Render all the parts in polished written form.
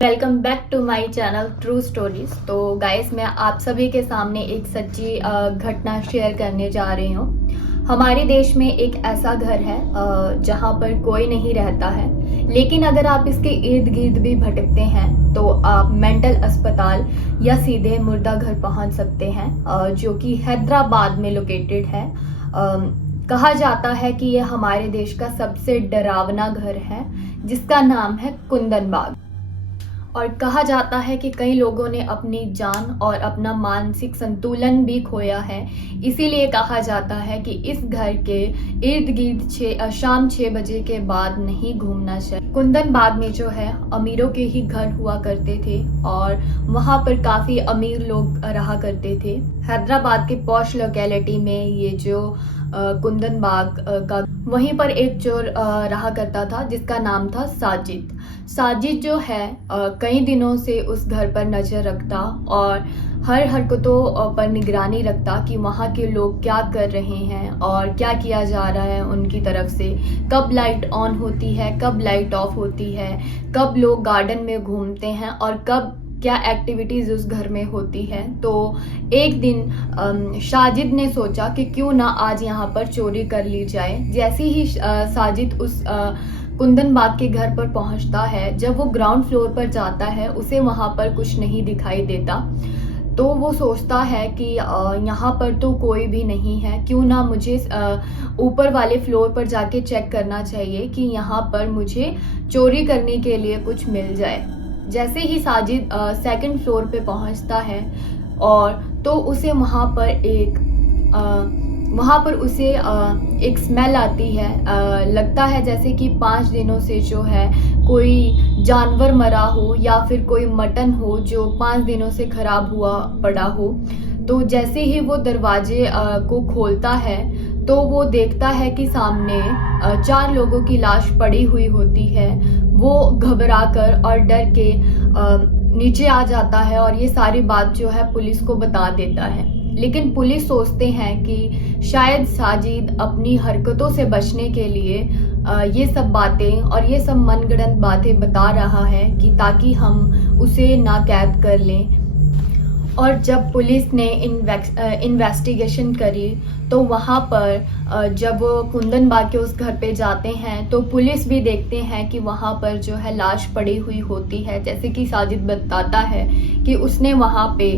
Welcome back to my channel true stories. तो guys, मैं आप सभी के सामने एक सच्ची घटना शेयर करने जा रही हूँ। हमारे देश में एक ऐसा घर है जहाँ पर कोई नहीं रहता है, लेकिन अगर आप इसके इर्द गिर्द भी भटकते हैं तो आप मेंटल अस्पताल या सीधे मुर्दा घर पहुँच सकते हैं, जो कि हैदराबाद में लोकेटेड है। कहा जाता है कि यह हमारे देश का सबसे डरावना घर है, जिसका नाम है कुंदन बाग। और कहा जाता है कि कई लोगों ने अपनी जान और अपना मानसिक संतुलन भी खोया है। इसीलिए कहा जाता है कि इस घर के इर्द गिर्द शाम 6 बजे के बाद नहीं घूमना चाहिए। कुंदन बाग में जो है अमीरों के ही घर हुआ करते थे और वहाँ पर काफ़ी अमीर लोग रहा करते थे। हैदराबाद के पॉश लोकेलिटी में ये जो कुंदन बाग का वहीं पर एक चोर रहा करता था, जिसका नाम था साजिद। साजिद जो है कई दिनों से उस घर पर नजर रखता और हर हरकतों पर निगरानी रखता कि वहाँ के लोग क्या कर रहे हैं और क्या किया जा रहा है उनकी तरफ से। कब लाइट ऑन होती है, कब लाइट ऑफ होती है, कब लोग गार्डन में घूमते हैं और कब क्या एक्टिविटीज उस घर में होती है। तो एक दिन साजिद ने सोचा कि क्यों ना आज यहाँ पर चोरी कर ली जाए। जैसे ही साजिद उस कुंदन बाग के घर पर पहुंचता है, जब वो ग्राउंड फ्लोर पर जाता है उसे वहां पर कुछ नहीं दिखाई देता। तो वो सोचता है कि यहाँ पर तो कोई भी नहीं है, क्यों ना मुझे ऊपर वाले फ्लोर पर जाके चेक करना चाहिए कि यहाँ पर मुझे चोरी करने के लिए कुछ मिल जाए। जैसे ही साजिद सेकंड फ्लोर पे पहुंचता है और तो उसे वहाँ पर उसे एक स्मेल आती है। लगता है जैसे कि 5 दिनों से जो है कोई जानवर मरा हो या फिर कोई मटन हो जो 5 दिनों से खराब हुआ पड़ा हो। तो जैसे ही वो दरवाजे को खोलता है तो वो देखता है कि सामने 4 लोगों की लाश पड़ी हुई होती है। वो घबराकर और डर के नीचे आ जाता है और ये सारी बात जो है पुलिस को बता देता है। लेकिन पुलिस सोचते हैं कि शायद साजिद अपनी हरकतों से बचने के लिए ये सब बातें और ये सब मनगढ़ंत बातें बता रहा है कि ताकि हम उसे ना कैद कर लें। और जब पुलिस ने इन्वेस्टिगेशन करी तो वहाँ पर जब वो कुंदन बाग के उस घर पे जाते हैं तो पुलिस भी देखते हैं कि वहाँ पर जो है लाश पड़ी हुई होती है। जैसे कि साजिद बताता है कि उसने वहाँ पे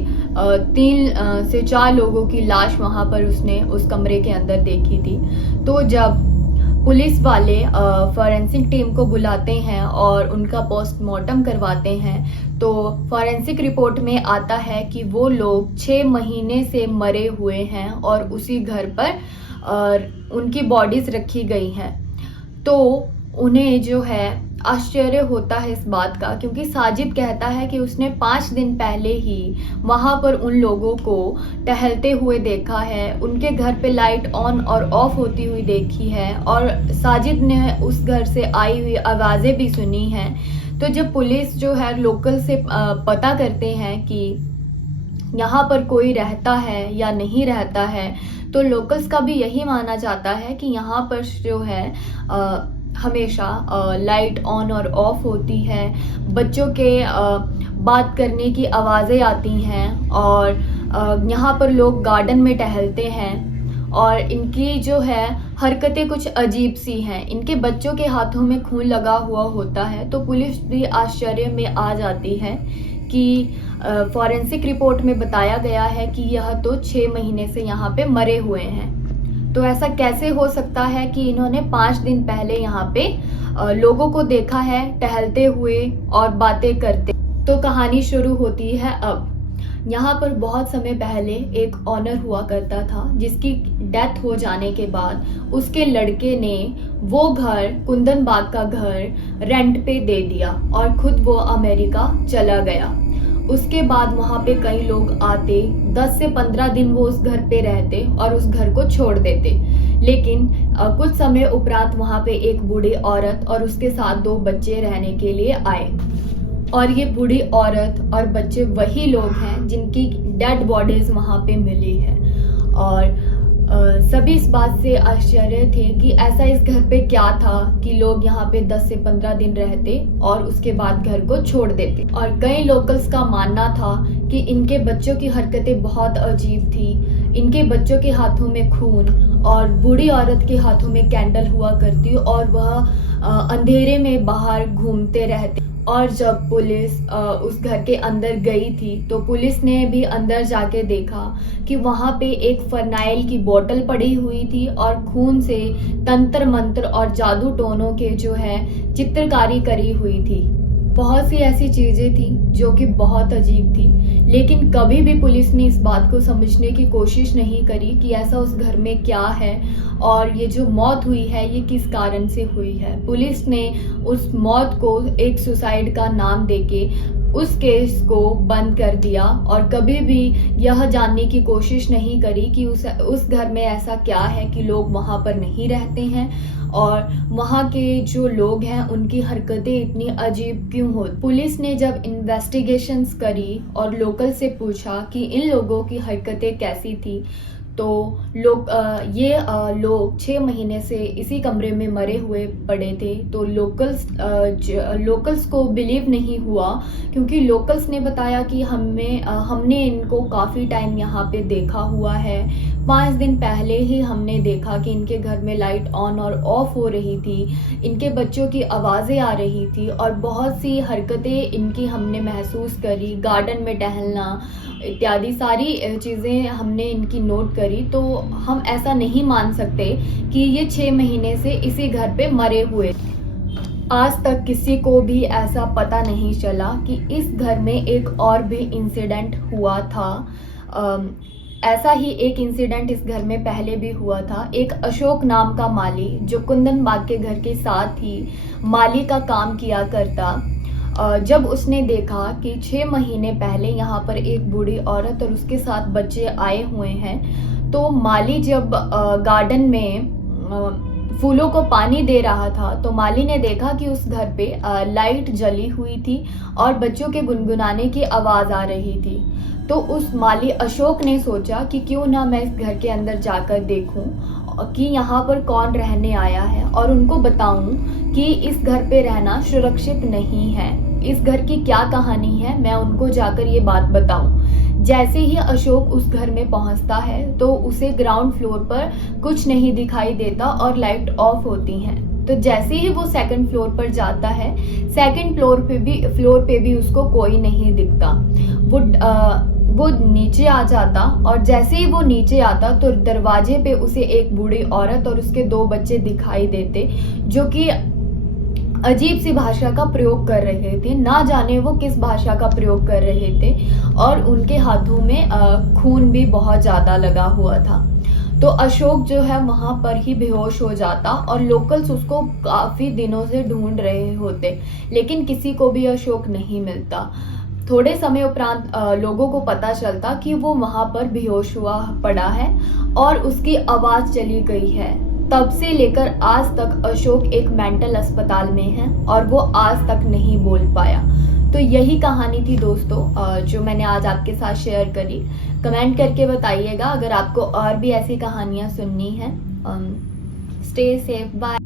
3 से 4 लोगों की लाश वहाँ पर उसने उस कमरे के अंदर देखी थी। तो जब पुलिस वाले फॉरेंसिक टीम को बुलाते हैं और उनका पोस्टमार्टम करवाते हैं तो फॉरेंसिक रिपोर्ट में आता है कि वो लोग 6 महीने से मरे हुए हैं और उसी घर पर उनकी बॉडीज रखी गई हैं। तो उन्हें जो है आश्चर्य होता है इस बात का, क्योंकि साजिद कहता है कि उसने 5 दिन पहले ही वहां पर उन लोगों को टहलते हुए देखा है, उनके घर पे लाइट ऑन और ऑफ होती हुई देखी है और साजिद ने उस घर से आई हुई आवाजें भी सुनी हैं। तो जब पुलिस जो है लोकल से पता करते हैं कि यहाँ पर कोई रहता है या नहीं रहता है, तो लोकल्स का भी यही माना जाता है कि यहाँ पर जो है हमेशा लाइट ऑन और ऑफ होती है, बच्चों के बात करने की आवाज़ें आती हैं और यहाँ पर लोग गार्डन में टहलते हैं और इनकी जो है हरकतें कुछ अजीब सी हैं। इनके बच्चों के हाथों में खून लगा हुआ होता है। तो पुलिस भी आश्चर्य में आ जाती है कि फॉरेंसिक रिपोर्ट में बताया गया है कि यह तो 6 महीने से यहाँ पे मरे हुए हैं। तो ऐसा कैसे हो सकता है कि इन्होंने 5 दिन पहले यहाँ पे लोगों को देखा है टहलते हुए और बातें करते। तो कहानी शुरू होती है अब। यहाँ पर बहुत समय पहले एक ऑनर हुआ करता था, जिसकी डेथ हो जाने के बाद उसके लड़के ने वो घर, कुंदन बाग का घर रेंट पे दे दिया और खुद वो अमेरिका चला गया। उसके बाद वहाँ पे कई लोग आते, 10 से 15 दिन वो उस घर पे रहते और उस घर को छोड़ देते। लेकिन कुछ समय उपरांत वहाँ पे एक बूढ़ी औरत और उसके साथ 2 बच्चे रहने के लिए आए और ये बूढ़ी औरत और बच्चे वही लोग हैं जिनकी डेड बॉडीज वहाँ पे मिली है। और सभी इस बात से आश्चर्य थे कि ऐसा इस घर पे क्या था कि लोग यहाँ पे 10 से 15 दिन रहते और उसके बाद घर को छोड़ देते। और कई लोकल्स का मानना था कि इनके बच्चों की हरकतें बहुत अजीब थी। इनके बच्चों के हाथों में खून और बूढ़ी औरत के हाथों में कैंडल हुआ करती और वह अंधेरे में बाहर घूमते रहते। और जब पुलिस उस घर के अंदर गई थी तो पुलिस ने भी अंदर जाके देखा कि वहाँ पे एक फरनाइल की बोतल पड़ी हुई थी और खून से तंत्र मंत्र और जादू टोनों के जो है चित्रकारी करी हुई थी। बहुत सी ऐसी चीज़ें थी जो कि बहुत अजीब थी, लेकिन कभी भी पुलिस ने इस बात को समझने की कोशिश नहीं करी कि ऐसा उस घर में क्या है और ये जो मौत हुई है ये किस कारण से हुई है। पुलिस ने उस मौत को एक सुसाइड का नाम देके उस केस को बंद कर दिया और कभी भी यह जानने की कोशिश नहीं करी कि उस घर में ऐसा क्या है कि लोग वहाँ पर नहीं रहते हैं और वहाँ के जो लोग हैं उनकी हरकतें इतनी अजीब क्यों हो। पुलिस ने जब इन्वेस्टिगेशंस करी और लोकल से पूछा कि इन लोगों की हरकतें कैसी थी, तो लोग 6 महीने से इसी कमरे में मरे हुए पड़े थे। तो लोकल्स को बिलीव नहीं हुआ, क्योंकि लोकल्स ने बताया कि हमने इनको काफ़ी टाइम यहाँ पे देखा हुआ है। 5 दिन पहले ही हमने देखा कि इनके घर में लाइट ऑन और ऑफ हो रही थी, इनके बच्चों की आवाज़ें आ रही थी और बहुत सी हरकतें इनकी हमने महसूस करी। गार्डन में टहलना इत्यादि सारी चीज़ें हमने इनकी नोट करी। तो हम ऐसा नहीं मान सकते कि ये 6 महीने से इसी घर पे मरे हुए। आज तक किसी को भी ऐसा पता नहीं चला कि इस घर में एक और भी इंसिडेंट हुआ था। ऐसा ही एक इंसिडेंट इस घर में पहले भी हुआ था। एक अशोक नाम का माली जो कुंदन बाग के घर के साथ ही माली का काम किया करता, जब उसने देखा कि 6 महीने पहले यहाँ पर एक बूढ़ी औरत और उसके साथ बच्चे आए हुए हैं, तो माली जब गार्डन में फूलों को पानी दे रहा था तो माली ने देखा कि उस घर पे लाइट जली हुई थी और बच्चों के गुनगुनाने की आवाज़ आ रही थी। तो उस माली अशोक ने सोचा कि क्यों ना मैं इस घर के अंदर जाकर देखूं कि यहाँ पर कौन रहने आया है और उनको बताऊं कि इस घर पे रहना सुरक्षित नहीं है, इस घर की क्या कहानी है, मैं उनको जाकर ये बात बताऊं। जैसे ही अशोक उस घर में पहुंचता है तो उसे ग्राउंड फ्लोर पर कुछ नहीं दिखाई देता और लाइट ऑफ होती हैं। तो जैसे ही वो सेकंड फ्लोर पर जाता है, सेकंड फ्लोर पे भी उसको कोई नहीं दिखता। वो नीचे आ जाता और जैसे ही वो नीचे आता तो दरवाजे पे उसे एक बूढ़ी औरत और उसके 2 बच्चे दिखाई देते, जो कि अजीब सी भाषा का प्रयोग कर रहे थे। ना जाने वो किस भाषा का प्रयोग कर रहे थे और उनके हाथों में खून भी बहुत ज़्यादा लगा हुआ था। तो अशोक जो है वहाँ पर ही बेहोश हो जाता और लोकल्स उसको काफ़ी दिनों से ढूंढ रहे होते, लेकिन किसी को भी अशोक नहीं मिलता। थोड़े समय उपरांत लोगों को पता चलता कि वो वहाँ पर बेहोश हुआ पड़ा है और उसकी आवाज़ चली गई है। तब से लेकर आज तक अशोक एक मेंटल अस्पताल में है और वो आज तक नहीं बोल पाया। तो यही कहानी थी दोस्तों, जो मैंने आज आपके साथ शेयर करी। कमेंट करके बताइएगा अगर आपको और भी ऐसी कहानियाँ सुननी है। Stay safe, bye.